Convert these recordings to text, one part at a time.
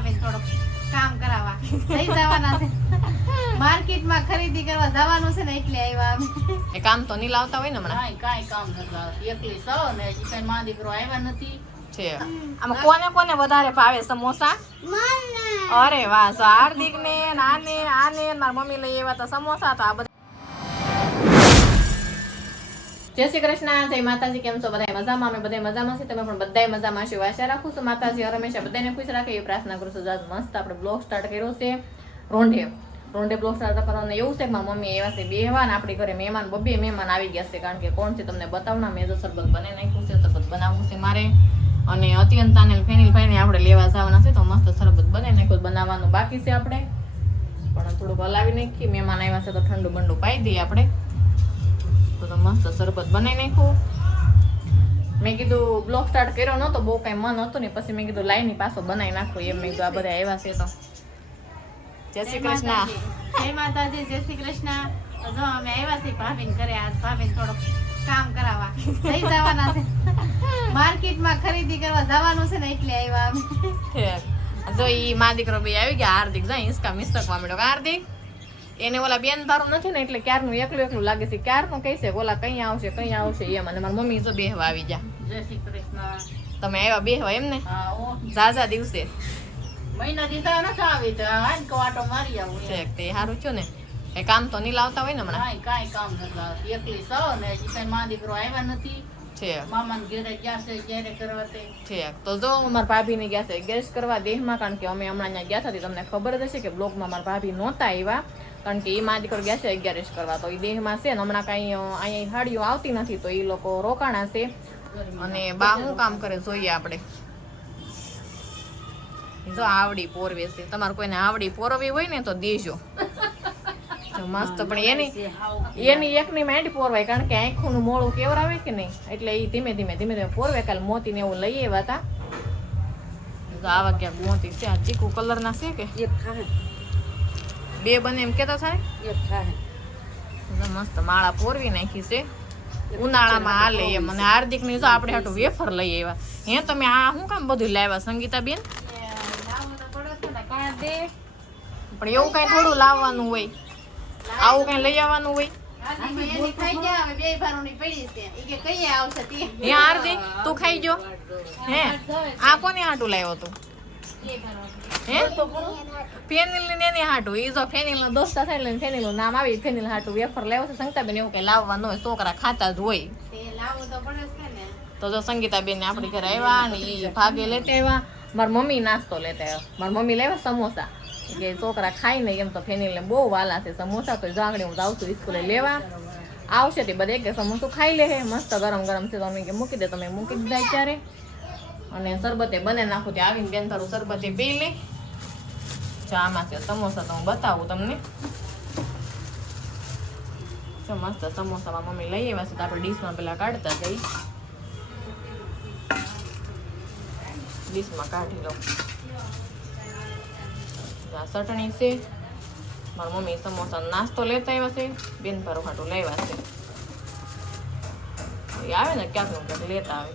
ભાભી થોડુંક કામ કરાવવા લઈ જવાના છે માર્કેટમાં ખરીદી કરવા જવાનું છે ને એટલે આવ્યા અમે. એ કામ તો નહીં લાવતા હોય ને હમણાં કાંઈ કામ નથી લાવતી. એકલી છો ને હજી કાંઈ મા દીકરો આવ્યા નથી. છે. આમાં કોને કોને વધારે ભાવે સમોસા? અરે વાહ, સો હાર્દિક ને આને મારા મમ્મી લઈ આવ્યા હતા સમોસા. તો આ બધા જય શ્રી કૃષ્ણ, જય માતાજી. કેમ છો બધા? મજામાં? અમે બધા મજામાં છીએ, તમે પણ બધા મજામાં છો. આશા રાખું છું માતાજી હંમેશા બધાને ખુશ રાખે એ પ્રાર્થના કરું છું. આજ મસ્ત આપણે બ્લોગ સ્ટાર્ટ કર્યો છે રોંઢે બ્લોગ સ્ટાર્ટ કરવાનું એવું છે કે મારા મમ્મી એવા છે બેહવા ને આપણી ઘરે મહેમાન બબ્બે મહેમાન આવી ગયા છે. કારણ કે કોણ છે તમને બતાવના, મેં તો શરબત બનાવી નાખ્યું છે, શરબત બનાવવું છે મારે. અને અત્યંતા ને ફેનિલભાઈને આપણે લેવા જવાના છે, તો મસ્ત શરબત બનાવી નાખ્યું, બનાવવાનું બાકી છે આપણે, પણ થોડુંક હલાવી નાખીએ. મહેમાન આવ્યા છે તો ઠંડુ બંડુ પાઈ દઈએ આપણે. તો મસ્ત શરબત બનાવી નાખ્યું. મેં કીધું બ્લોગ સ્ટાર્ટ કર્યો નહોતો, બહુ કઈ મન હતું ને, પછી મેં કીધું લાઈની પાછો બનાવી નાખું એમ. મેં કીધું આ બધા આવ્યા છે તો જય શ્રી કૃષ્ણ. જય માતાજી, જય શ્રી કૃષ્ણ. જો અમે આવ્યા છીએ ભાભીને ઘરે. આજ ભાભીને થોડુંક કામ કરાવવા લઈ જવાના છે માર્કેટમાં ખરીદી કરવા જવાનું છે ને એટલે આવ્યા અમે. જો ઈ મા દીકરો બે આવી ગયા. હાર્દિક જાય હિંચકા મિસ્તકવા માંડ્યો. હાર્દિક એને ઓલા બેન તારું નથી ને એટલે ક્યારનું એકલું લાગે છે. ક્યારનું કઈ છે ઓલા કઈ આવશે એમ. અને મારી મમ્મી તો બેહવા આવી જા. જય શ્રી કૃષ્ણ. તમે આવ્યા બેહવા એમ ને? હા, ઓ ઝાઝા દિવસે મહિના દીધા નથી આવી તો આજ કવાટો મારી આવું. છે તે સારું છે ને. એ કામ તો નહીં લાવતા હોય ને હમણાં? કાંઈ કામ નથી લાવતી. એકલી છો ને હજી કાંઈ મા દીકરો આવ્યા નથી. છે મામાને ઘેરે ગયા છે ઘેરે કરવા તે. છે. તો જો મારા ભાભીને ગયા છે ગેસ કરવા દેહમાં. કારણ કે અમે હમણાં અહીંયા ગયા હતા, તમને ખબર જ હશે કે બ્લોગમાં મારા ભાભી નહોતા આવ્યા. કારણ કે એ મા દીકરો ગયા છે 11 કરવા, તો એ દેહમાં છે ને હમણાં કાંઈ અહીંયા હાડીઓ આવતી નથી, તો એ લોકો રોકાણા છે. અને બા શું કામ કરે જોઈએ આપણે. જો આવડી પોરવે છે. તમારે કોઈને આવડી પોરવી હોય ને તો દેજો મસ્ત. પણ એની એકની માંડી પોરવાય, કારણ કે આંખોનું મોડું કેવરાવે કે નહીં, એટલે એ ધીમે ધીમે પોરવે. કાલે મોતી ને એવું લઈ આવ્યા હતા. આવા ક્યાંક મોતી છે. આ ચીકુ કલર ના છે કે બે બને એમ કેતા થાય. મસ્ત માળા પોરવી નાખી છે, ઉનાળામાં હાલે એમ. અને હાર્દિક ની જો આપણે હાટું વેફર લઈ આવ્યા. હે તમે આ શું કામ બધું લાવ્યા સંગીતા બેન? પણ એવું કઈ થોડું લાવવાનું હોય, આવું કઈ લઈ આવવાનું હોય. હે હાર્દિક તું ખાઈ જો. હે આ કોને હાટું લાવ્યો તું? હે ફેનિલ ને એની હાટું. ઈ જો ફેનિલ ના દોસ્તા થાય એટલે ફેનિલ નું નામ આવી. ફેનિલ હાટું વેફર લાવ્યો છે સંગીતાબેન. એવું કઈ લાવવાનું હોય, છોકરા ખાતા જ હોય. તો જો સંગીતાબેન આપણી ઘરે આવ્યા ને ઈ ભાગે લેતા આવ્યા. મારી મમ્મી નાસ્તો લેતા આવ્યા. મારી મમ્મી લાવ્યા સમોસા કે છોકરા ખાઈ નહીં એમ. તો ફેનિલ ને બહુ વાલા છે સમોસા. તો જાગડી હું જાઉં છું સ્કૂલે લેવા. આવશે તે બધા એક સમોસું ખાઈ લે. મસ્ત ગરમ છે તો અમે મૂકી દે. તમે મૂકી દીધા ત્યારે. અને શરબતે બને નાખું ત્યાં આવીને બેન તારું શરબતે પી લે. આમાં છે સમોસા, તો હું બતાવું તમને. મસ્ત સમોસામાં મમ્મી લઈ આવ્યા છે, તો આપણે ડીશમાં પેલા કાઢતા જઈ. ડીશમાં કાઢી લો. ચટણી છે. મારી મમ્મી સમોસા નાસ્તો લેતા આવ્યા છે, બેન તારું ખાટું લાવ્યા છે. એ આવે ને ક્યાંક ક્યાંક લેતા આવે.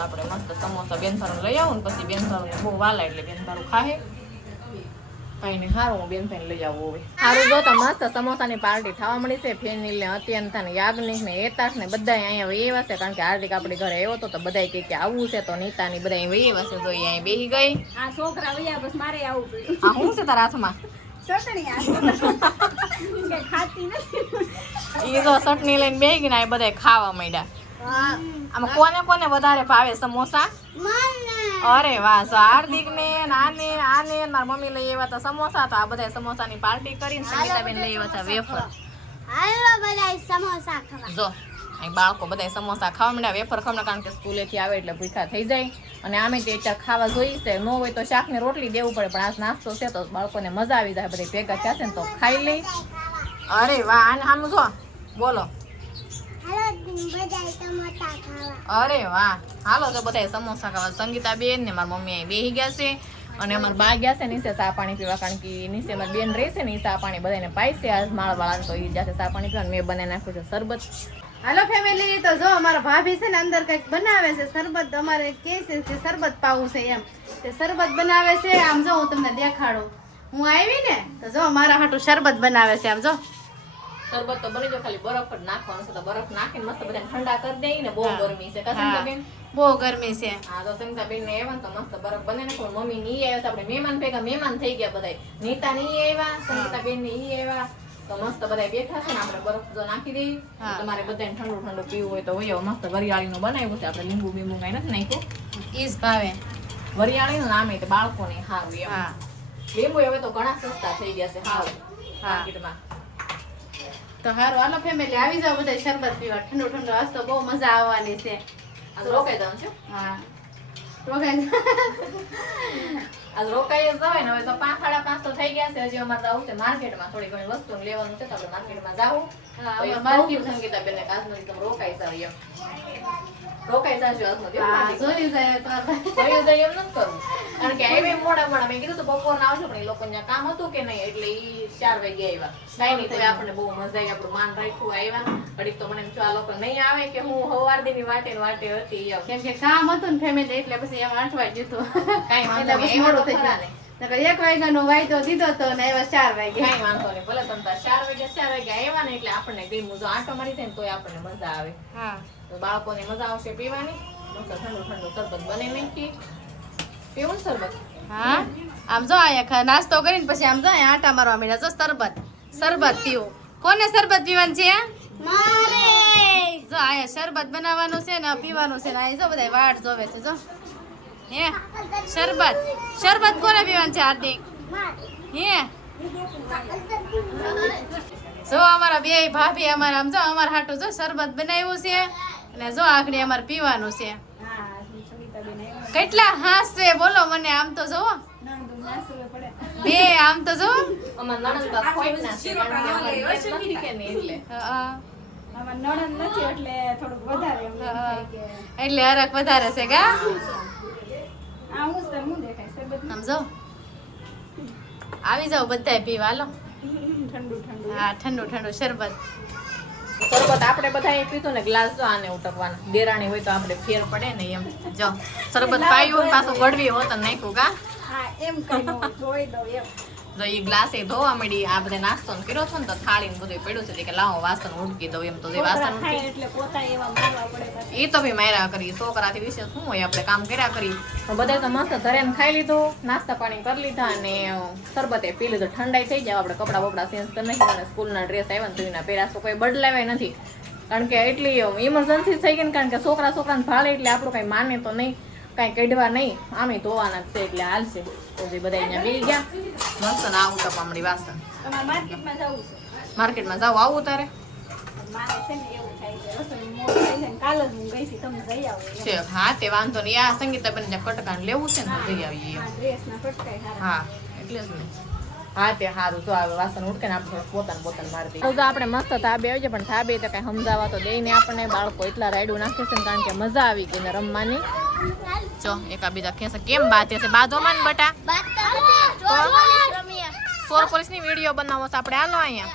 આપણે મસ્ત સમોસા બેન તારું લઈ આવું ને પછી બેન તારું બહુ વાલા એટલે બેન તારું ખાહે. કઈ નહીં, સારું હું બેન થઈને લઈ આવું હવે. સારું જો તો મસ્ત સમોસાની પાર્ટી થવા મળી છે. ફેનિલ ને અત્યંતા ને યાજ્ઞિક ને એતાશ ને બધા અહીંયા એવા છે. કારણ કે હાર્દિક આપણી ઘરે આવ્યો હતો તો બધા કે આવવું છે, તો નીતા ની બધા એવા છે. તો અહીંયા બેસી ગઈ. આ છોકરા વયા બસ મારે આવું પડ્યું. આ શું છે તારા હાથમાં? ચટણી ખાતી નથી. એ તો ચટણી લઈને બેસી ગઈ ને આ બધા ખાવા માંડ્યા. આમાં કોને કોને વધારે ભાવે સમોસા? અરે વાહ, સો હાર્દિક ને આને મારા મમ્મી લઈ આવ્યા હતા સમોસા. તો આ બધા સમોસાની પાર્ટી કરીને સંગીતાબેન લઈ આવ્યા હતા વેફર. જો અહીં બાળકો બધા સમોસા ખાવા માંડ્યા, વેફર ખાવા. કારણ કે સ્કૂલેથી આવે એટલે ભૂખા થઈ જાય. અને આમે તે ખાવા જોઈએ છે. ન હોય તો શાક ને રોટલી દેવું પડે, પણ આ નાસ્તો છે તો બાળકોને મજા આવી જાય. બધા ભેગા થશે ને તો ખાઈ લે. અરે વાહ, આને આમ જો બોલો. અરે વાહ, હાલો તો બધા સમોસા ખાવા. સંગીતા બેન ને મારા મમ્મી અહીં બેસી ગયા છે. અને અમારા બા ગયા છે નીચે ચા પાણી પીવા. કારણ કે નીચે અમારી બેન રહેશે ને એ ચા પાણી બધાને પાય છે. આજ માળવાળા તો એ જશે ચા પાણી પીવા. મેં બનાવી નાખ્યું છે શરબત. હાલો ફેમિલી, તો જો અમારા ભાભી છે ને અંદર કંઈક બનાવે છે શરબત. અમારે કે છે કે શરબત પાવું છે એમ, તે શરબત બનાવે છે. આમ જો હું તમને દેખાડું, હું આવી ને તો જો મારા હાટું શરબત બનાવે છે. આમ જો શરબત તો બની જો, ખાલી બરફ જ નાખવાનું છે. તો બરફ નાખીને મસ્ત બધા ઠંડા કરી દઈએ ને. બહુ ગરમી છે કાસંતાબેન, બહુ ગરમી છે. હા તો સંગીતાબેન ને આવ્યા તો મસ્ત બરફ બને ને. પણ મમ્મી ની આવ્યા તો આપણે મહેમાન ભેગા મહેમાન થઈ ગયા બધા. નીતા ની આવ્યા, સંગીતાબેન ની આવ્યા, તો મસ્ત બધા બેઠા છે ને. આપણે બરફ જો નાખી દઈએ. તમારે બધાને ઠંડુ ઠંડુ પીવું હોય તો હોય. મસ્ત વરિયાળી નું બનાવ્યું છે આપણે. લીંબુ બીંબુ કઈ નથી નાખ્યું. ઈજ ભાવે વરિયાળી નું નામ એ બાળકોને સારું એમ. હા લીંબુ હવે તો ઘણા સસ્તા થઈ ગયા છે સારું માર્કેટમાં. તો હારું હાલો ફેમિલી, આવી જાવ બધા શરબત પીવા. ઠંડુ ઠંડુ આજ તો બહુ મજા આવવાની છે. આજ રોકાઈ જવાનું છે. હા રોકાઈ આજ રોકાઈ જ જવાય ને. હવે તો 5:30 તો થઈ ગયા છે. હજી અમારે જવું છે માર્કેટમાં. થોડી ઘણી વસ્તુ લેવાનું છે તો આપણે માર્કેટમાં જાવું. માર્કેટ સંગીતાબેન ને કાશ્મીરી તમે રોકાઈ જાવ એમ. રોકાઈ જાજો આજનો દિવસ. જોઈ જાય તો જોયું જાય એમ નથી કરવું. કારણ કે આવે મોડા મેં કીધું તો બપોરના આવજો, પણ એ લોકો ત્યાં કામ હતું કે નહીં એટલે ઈ 4 વાગે આવ્યા. કઈ નહીં, તો આપણને બહુ મજા આવી. આપણું માન રાખ્યું આવ્યા. ઘડીક તો મને એમ થયું આ લોકો નહીં આવે કે હું સવારથી ની વાટે હતી એમ. કેમ કે કામ હતું ને ફેમિલી એટલે પછી એમ અટવાઈ દીધું. કઈ વાંધો એટલે પછી નહીં, મોડું થઈ ગયું. 1 વાગ્યાનો વાયદો દીધો તો ને આવ્યા 4 વાગે. કઈ વાંધો નહીં. ભલે તમે 4 વાગે આવ્યા ને એટલે આપણને ગમ્યું. જો આંટો મારી જાય ને તોય આપણને મજા આવે. હા તો બાળકોને મજા આવશે પીવાની. મસ્ત ઠંડુ ઠંડુ શરબત બની નાખી. પીવું ને શરબત? હા આમ જો અહીંયા નાસ્તો કરીને પછી આમ જો અહીંયા આટા મારવા માંડ્યા. જો શરબત પીવું. કોને શરબત પીવાનું છે? મારે. જો અહીંયા શરબત બનાવવાનું છે ને પીવાનું છે ને. અહીંયા જો બધા વાટ જોવે છે. જો હે શરબત કોને પીવાનું છે? હાર્દિક હે જો અમારા બે ભાભી અમારા આમ જો અમારા હાટું જો શરબત બનાવ્યું છે અને જો આગળ અમારે પીવાનું છે. કેટલા હાસ છે બોલો મને. આમ તો જોવો બે, આમ તો જો અમાર નણંદ બા ખોઈ ના છે. કારણ કે અમારે ગેસ નથી કે નહીં એટલે. એટલે હરખ વધારે છે કા. આમ જો આવી જાવ બધા પીવા. હાલો હા ઠંડુ શરબત. શરબત આપણે બધાએ પીધું ને ગ્લાસ જો આને ઉટકવાના. દેરાણી હોય તો આપણે ફેર પડે ને એમ. જો શરબત પાયું પાછું ગળવી હોત ને નાખ્યું કા. જો ઈ ગ્લાસ એ ધોવા મળી. આ બધા નાસ્તો કર્યો છો ને તો થાળી ને બધું પડ્યું છે કે લાવો વાસણ ઉટકી દઉં એમ. તો જે વાસણ એ તો ભી માર્યા કરી. છોકરાથી વિશેષ શું હોય, આપણે કામ કર્યા કરી. બધા તો મસ્ત ઘરે ખાઈ લીધું, નાસ્તા પાણી કરી લીધા અને શરબતે પી લીધું. ઠંડાઈ થઈ જાય. આપણે કપડા બપડા ચેન્જ કરી નાખ્યા અને સ્કૂલના ડ્રેસ આવ્યા ને તો એના પહેર્યા. તો કોઈ બદલાવાય નથી. કારણ કે એટલી ઇમરજન્સી થઈ ગઈ ને. કારણ કે છોકરાને ભાળે એટલે આપણું કઈ માને તો નહીં, કઈ કઢવા નહીં. આમે ધોવાના જ છે એટલે હાલશે. તો જે બધા અહીંયા બેસી ગયા મસ્ત ના આવું તો પામડી વાસણ. માર્કેટમાં જાવ આવું તારે છે? હા તે વાંધો નહીં. આ સંગીતાબેન કટકાન લેવું છે ને જઈ આવીએ. હા એટલે જ ને. હા તે સારું. તો આવે વાસણ ઉઠકે ને આપણે પોતાને મારી દઈએ. તો આપણે મસ્ત થાબે આવી જાય, પણ થાબે તો કઈ સમજાવવા તો દે ને આપણને. બાળકો એટલા રાયડું નાખે છે કારણ કે મજા આવી ગઈ ને રમવાની. જો એકાબીજા ખેંચે કેમ બાતે છે? બાજો માન બટા. ચોર પોલીસ ની વિડીયો બનાવો છે આપણે. હાલો અહીંયા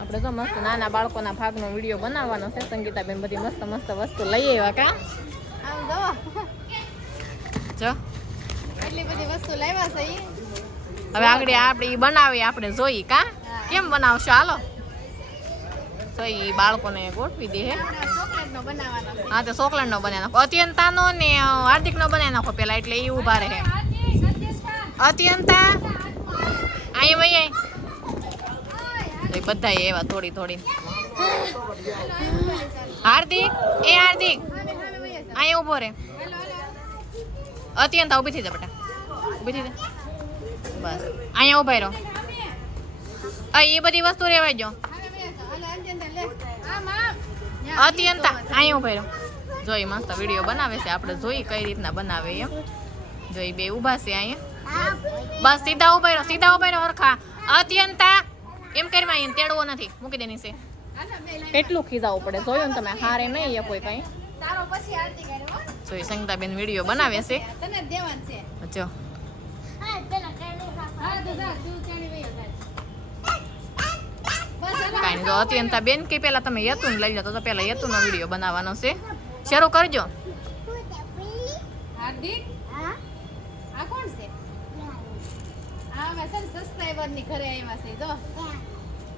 આપણે જો મસ્ત નાના બાળકોના ભાગનો વિડીયો બનાવવાનો છે. સંગીતાબેન બધી મસ્ત વસ્તુ લઈ આવ્યા કા. જો એટલી બધી વસ્તુ લાવ્યા છે. હવે આગળ આપણે ઈ બનાવી આપણે જોઈ કા કેમ બનાવશો. હાલો તો ઈ બાળકોને ગોઠવી દે. હે ચોકલેટ નો બનાવવાનો છે. હા તો ચોકલેટ નો બનાવી નાખો. અત્યંતા નો ને હાર્દિક નો બનાવી નાખો પેલા, એટલે ઈ ઉભા રહે. અત્યંતા અહીં વઈ તો બધા એવા થોડી હાર્દિક અહીં ઉભો રે. અત્યંતા ઉભી થઈ જા બેટા, ઉભી થઈ જા. બસ અહીંયા ઉભા રહો. એ બધી વસ્તુ રેવાય જો. અત્યંતા અહીંયા ઉભા રહો. જોઈ મસ્ત વિડીયો બનાવે છે. આપણે જોઈ કઈ રીતના બનાવે એમ. જોઈ બે ઉભા છે અહીંયા. બસ સીધા ઉભા રહો હરખા. અત્યંતા એમ કરીમાં અહીંયા તેડવો નથી, મૂકી દેની છે. કેટલું ખીજાવું પડે જોયું ને તમે. હારે નહીં એ કોઈ કઈ જોઈ. સંગીતાબેન વિડીયો બનાવે છે. જો કાંઈ નહીં. તો અત્યંતા બેન કે પેલા તમે યતુન લઈ લો, તો પેલા યતુનો વિડીયો બનાવવાનો છે. શરૂ કરજો. હાર્દિક આ કોણ છે? આ અમે છે સબસ્ક્રાઇબર ની ઘરે આવ્યા છે. જો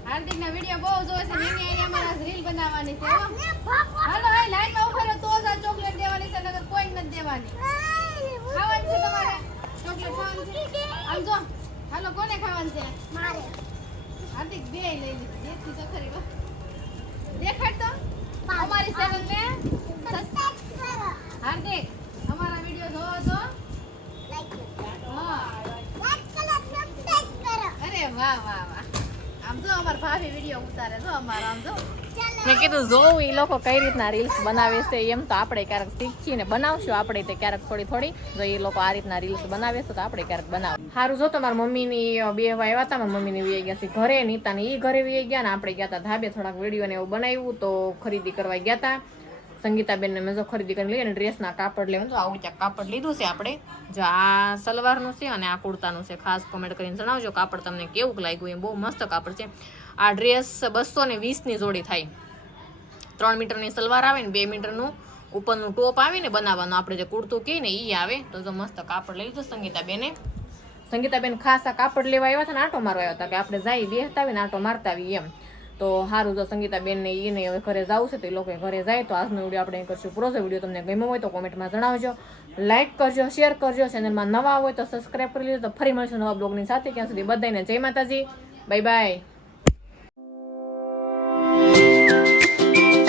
હાર્દિક ના વિડીયો બહુ જોવે છે. એની આઈ અમારા રીલ બનાવવાની છે. હાલો ભાઈ લાઈન માં ઉભા રહો તો જ આ ચોકલેટ દેવાની છે, નકર કોઈ નથી દેવાની. ખાવાનું છે તમારે? ચોકલેટ ખાવાનું છે? આમ જો હાલો કોને ખાવાનું છે? મારે. હાર્દિક બે લઈ લીધી. દેખી તો ખરી. દેખાડ તો અમારી ચેનલ ને સબસ્ક્રાઇબ કરો. હાર્દિક અમારા વિડીયો જોવો તો અરે વાહ વાહ વાહ. આમ જો અમાર ભાભી વિડીયો ઉતારે જો અમારો. આમ જો મેં કીધું જોવું એ લોકો કઈ રીતના રીલ્સ બનાવે છે, એમ તો આપણે ક્યારેક શીખીને બનાવશું. આપણે તે ક્યારેક થોડી થોડી જો એ લોકો આ રીતના રીલ્સ બનાવે છે તો આપણે ક્યારેક બનાવ. સારું જો તમારા મમ્મીની બે આવ્યા હતા, મારા મમ્મીની વી ગયા છે ઘરે, નીતા ને એ ઘરે વી ગયા ને આપણે ગયા હતા ધાબે થોડાક વિડીયો ને એવું બનાવ્યું તો ખરીદી કરવા ગયા હતા. સંગીતાબેન ને મેં જો ખરીદી કરી લઈ અને ડ્રેસના કાપડ લેવું તો આવું ત્યાં કાપડ લીધું છે આપણે. જો આ સલવારનું છે અને આ કુર્તાનું છે. ખાસ કોમેન્ટ કરીને જણાવજો કાપડ તમને કેવું લાગ્યું. એ બહુ મસ્ત કાપડ છે. આ ડ્રેસ 220ની જોડી થાય. 3 મીટરની સલવાર આવે ને 2 મીટરનું ઉપરનું ટોપ આવે ને બનાવવાનું, આપણે જે કુર્તું કહીએ ને એ આવે. તો જો મસ્ત કાપડ લઈ લીધું સંગીતાબેને. સંગીતાબેન ખાસ આ કાપડ લેવા આવ્યા હતા ને આટો મારવા આવ્યા હતા કે આપણે જાય બેસતા આવીને આટો મારતા આવી એમ. તો સારું જો સંગીતાબેન ને એને હવે ઘરે જવું છે તો એ લોકો ઘરે જાય. તો આજનો વિડીયો આપણે કરશું પૂરો. વિડીયો તમને ગમ્યો હોય તો કોમેન્ટમાં જણાવજો, લાઈક કરજો, શેર કરજો. ચેનલમાં નવા હોય તો સબસ્ક્રાઈબ કરી લીધો. તો ફરી મળશું નવા બ્લોગની સાથે. ત્યાં સુધી બધાને જય માતાજી, બાય બાય.